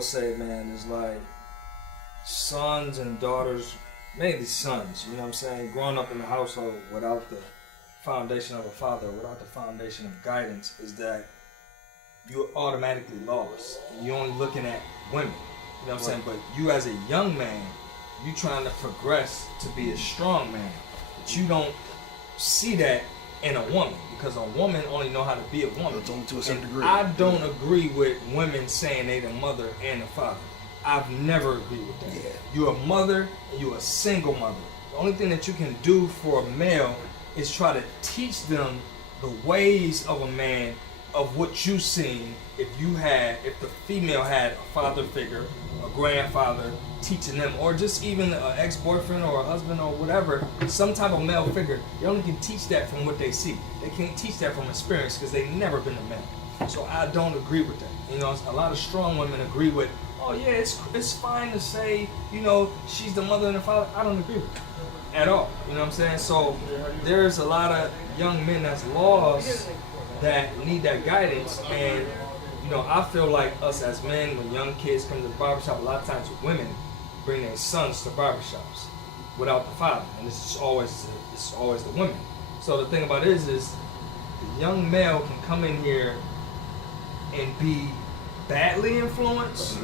would say, man, is like sons and daughters, mainly sons, you know what I'm saying, growing up in a household without the foundation of a father, without the foundation of guidance, is that you're automatically lost. You're only looking at women, you know what I'm saying? But you as a young man, you trying to progress to be a strong man. But you don't see that in a woman, because a woman only know how to be a woman. It's only to a certain degree. I don't agree with women saying they the mother and the father. I've never agreed with that. Yeah. You're a mother and you're a single mother. The only thing that you can do for a male is try to teach them the ways of a man, of what you've seen. If the female had a father figure, a grandfather teaching them, or just even an ex-boyfriend or a husband or whatever, some type of male figure, they only can teach that from what they see. They can't teach that from experience because they've never been a man. So I don't agree with that. You know, a lot of strong women agree with, oh yeah, it's fine to say, you know, she's the mother and the father. I don't agree with that at all. You know what I'm saying? So there's a lot of young men that's lost that need that guidance. And you know, I feel like us as men, when young kids come to the barbershop, a lot of times women bring their sons to barbershops without the father, and it's always the women. So the thing about it is the young male can come in here and be badly influenced,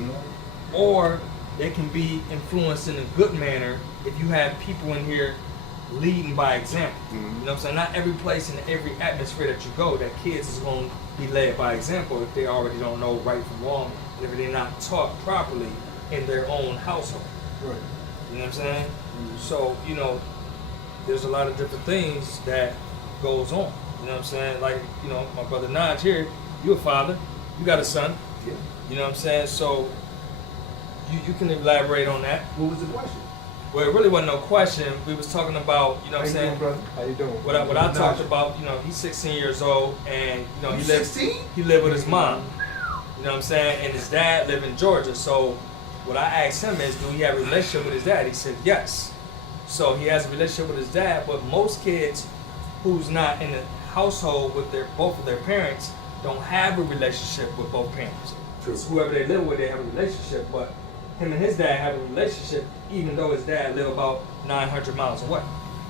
or they can be influenced in a good manner if you have people in here leading by example. You know what I'm saying? Not every place and every atmosphere that you go that kids is going to be led by example if they already don't know right from wrong, and if they're not taught properly in their own household. Right. You know what I'm saying? So, you know, there's a lot of different things that goes on. You know what I'm saying? Like, you know, my brother Naj here, you a father, you got a son. Yeah. You know what I'm saying? So you can elaborate on that. What was the question? Well, it really wasn't no question. We was talking about, you know what I'm saying? Brother? How you doing? What I talked about, you know, he's 16 years old, and you know, He's 16? He lived with his mom. You know what I'm saying? And his dad lived in Georgia. So what I asked him is, do he have a relationship with his dad? He said yes. So he has a relationship with his dad, but most kids who's not in a household with both of their parents don't have a relationship with both parents. True. It's whoever they live with, they have a relationship, but him and his dad have a relationship, even though his dad live about 900 miles away.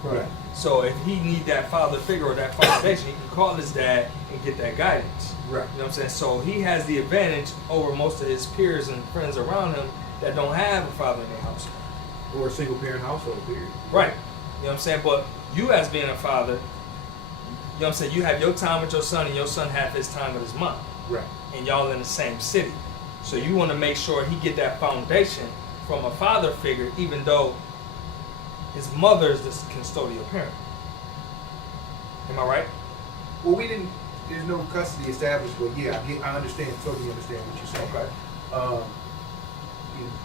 Right. So if he need that father figure or that foundation, he can call his dad and get that guidance. Right. You know what I'm saying? So he has the advantage over most of his peers and friends around him that don't have a father in their household. Or a single parent household, period. Right. You know what I'm saying? But you as being a father, you know what I'm saying, you have your time with your son and your son have his time with his mom. Right. And y'all in the same city. So you want to make sure he get that foundation from a father figure, even though his mother is the custodial parent. Am I right? Well, there's no custody established, but yeah, I totally understand what you're saying. Okay.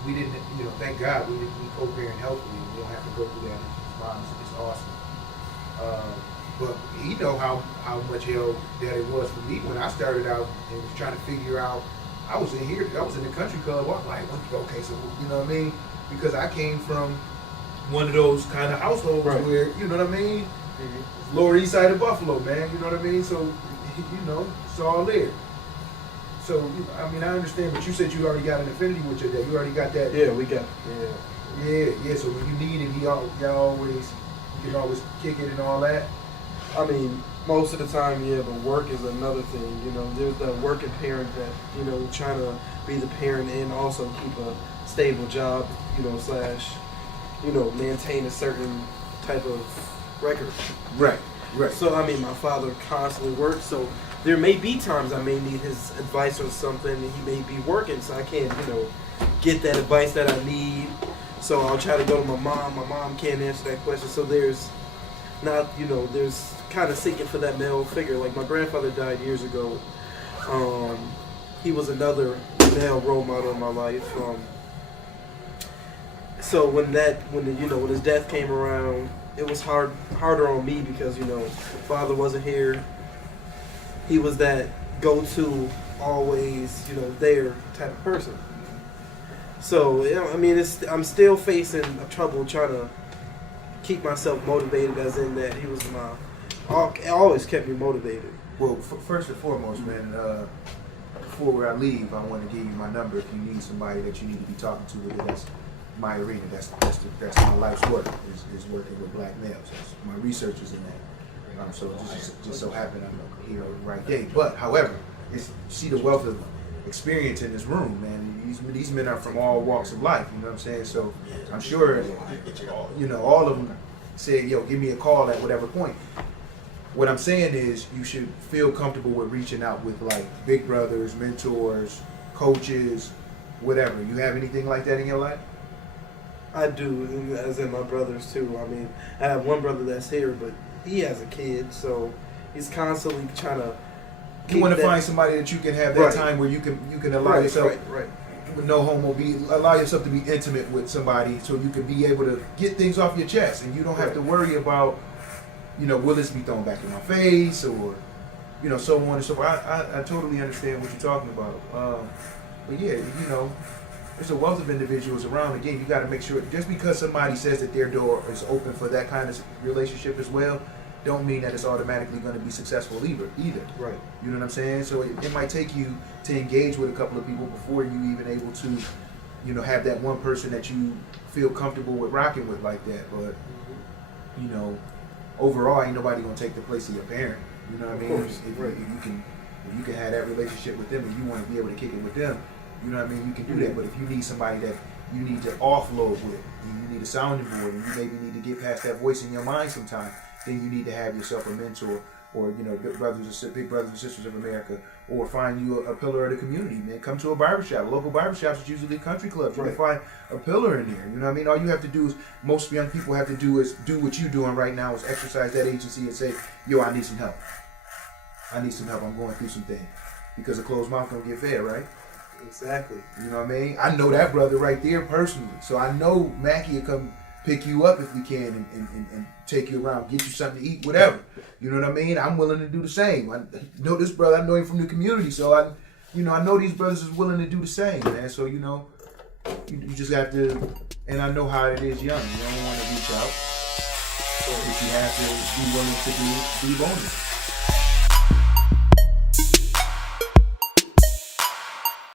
We didn't, you know, thank God we co-parent healthily. We don't have to go through that. It's awesome. But he know how much hell that it was for me when I started out and was trying to figure out. I was in the country club. I'm like, okay, so you know what I mean? Because I came from one of those kind of households where, you know what I mean? Lower East Side of Buffalo, man. You know what I mean? So, you know, it's all there. So, I mean, I understand, but you said you already got an affinity with your dad. You already got that. Yeah, we got. Yeah. So when you need it, y'all can always kick it and all that. I mean, most of the time, yeah, but work is another thing. You know, there's the working parent that, you know, trying to be the parent and also keep a stable job, you know, / you know, maintain a certain type of record. Right. So, I mean, my father constantly works, so there may be times I may need his advice on something, and he may be working, so I can't, you know, get that advice that I need. So I'll try to go to my mom. My mom can't answer that question. So there's not, you know, there's kind of seeking for that male figure. Like my grandfather died years ago. He was another male role model in my life. So when his death came around, it was harder on me because, you know, father wasn't here. He was that go-to, always, you know, there type of person. So, you know, I mean, I'm still facing trouble trying to keep myself motivated, as in that he was always kept me motivated. Well, first and foremost, man, before I leave, I want to give you my number if you need somebody that you need to be talking to with it. That's my arena. That's my life's work is working with black males. That's my research is in that. So it just so happened I'm here on the right day. But however, see the wealth of experience in this room, man. These men are from all walks of life. You know what I'm saying? So I'm sure, you know, all of them say, yo, give me a call at whatever point. What I'm saying is you should feel comfortable with reaching out with like big brothers, mentors, coaches, whatever. You have anything like that in your life? I do, as in my brothers too. I mean, I have one brother that's here, but he has a kid, so he's constantly trying to. You want to find somebody that you can have that time where you can allow yourself, with no homo, allow yourself to be intimate with somebody, so you can be able to get things off your chest, and you don't have to worry about, you know, will this be thrown back in my face, or, you know, so on and so forth. I totally understand what you're talking about. But yeah, you know, there's a wealth of individuals around. Again, you got to make sure, just because somebody says that their door is open for that kind of relationship as well, don't mean that it's automatically going to be successful either. Right. You know what I'm saying? So it might take you to engage with a couple of people before you even able to, you know, have that one person that you feel comfortable with rocking with like that. But, you know, overall, ain't nobody going to take the place of your parent. You know what I mean? If you can have that relationship with them and you want to be able to kick it with them, you know what I mean? You can do that. But if you need somebody that you need to offload with, and you need a sounding board, and you maybe need to get past that voice in your mind sometime, then you need to have yourself a mentor, or, you know, big brothers and sisters of America, or find you a pillar of the community, man. Come to a barbershop. Local barbershops is usually country clubs. You can find a pillar in there. You know what I mean? All you have to do is, most young people have to do is do what you're doing right now, is exercise that agency and say, yo, I need some help. I need some help. I'm going through some things. Because a closed mouth don't get fed, right? Exactly. You know what I mean? I know that brother right there personally. So I know Mackey will come pick you up if we can and take you around, get you something to eat, whatever. You know what I mean? I'm willing to do the same. I know this brother, I know him from the community, so I know these brothers is willing to do the same, man. So, you know, you just have to, and I know how it is young. You don't want to reach out. So if you have to be willing to be vulnerable.